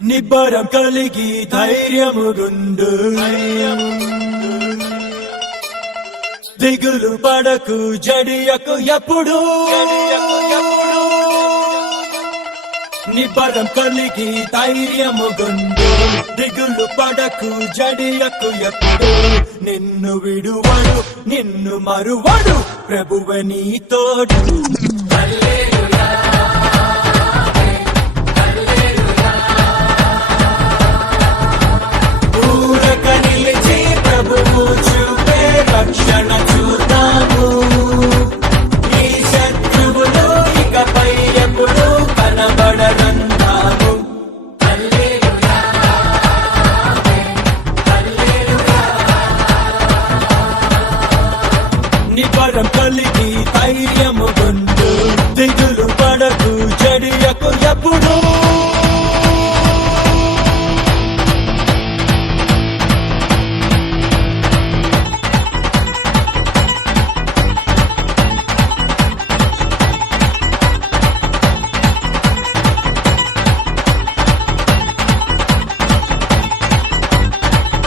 నిబ్బరం కలిగి ధైర్యముగుండు దిగులు పడకు జడియకు ఎప్పుడు నిబ్బరం కలిగి ధైర్యముగుండు దిగులు పడకు జడియకు ఎప్పుడు నిన్ను విడువడు నిన్ను మరువడు ప్రభువే నీ తోడు ఊరక నిలిచి ప్రభువు చూపే రక్షణ చూద్దాము ఈ శత్రువులు ఇకపై ఎప్పుడు కనబడరందాము నిబ్బరం కలిగి ధైర్యముగుండు దిగులు పడకు జడియకు ఎప్పుడు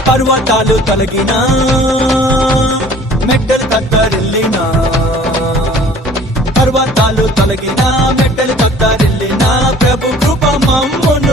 పర్వతాలు తొలగినా మెట్టలు కత్తరిల్లినా పర్వతాలు తొలగినా మెట్టలు కత్తరిల్లినా ప్రభు కృప మమ్మును